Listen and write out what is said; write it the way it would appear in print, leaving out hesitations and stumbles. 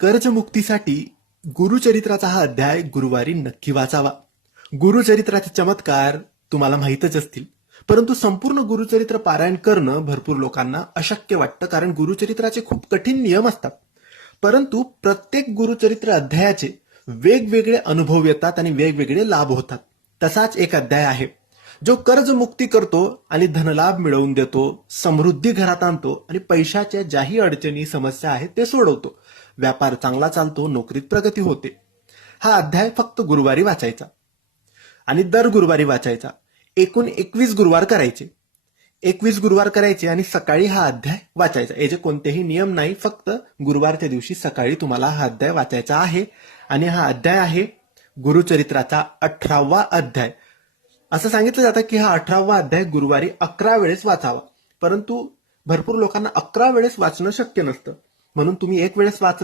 कर्जमुक्तीसाठी गुरुचरित्राचा हा अध्याय गुरुवारी नक्की वाचावा. गुरुचरित्राचे चमत्कार तुम्हाला माहीतच असतील, परंतु संपूर्ण गुरुचरित्र पारायण करणं भरपूर लोकांना अशक्य वाटतं, कारण गुरुचरित्राचे खूप कठीण नियम असतात. परंतु प्रत्येक गुरुचरित्र अध्यायाचे वेगवेगळे अनुभव येतात आणि वेगवेगळे लाभ होतात. तसाच एक अध्याय आहे जो कर्जमुक्ती करतो आणि धनलाभ मिळवून देतो, समृद्धी घरात आणतो आणि पैशाच्या ज्याही अडचणी समस्या आहेत ते सोडवतो. व्यापार चांगला चालतो, नोकरीत प्रगती होते. हा अध्याय फक्त गुरुवारी वाचायचा आणि दर गुरुवारी वाचायचा. एकूण 21 गुरुवार करायचे. 21 गुरुवार करायचे आणि सकाळी हा अध्याय वाचायचा. याचे कोणतेही नियम नाही, फक्त गुरुवारच्या दिवशी सकाळी तुम्हाला हा अध्याय वाचायचा आहे. आणि हा अध्याय आहे गुरुचरित्राचा 18वा अध्याय. असं सांगितलं जातं की हा 18वा अध्याय गुरुवारी 11 वेळेस वाचावा, परंतु भरपूर लोकांना 11 वेळेस वाचणं शक्य नसतं, म्हणून तुम्ही एक वेळेस वाच.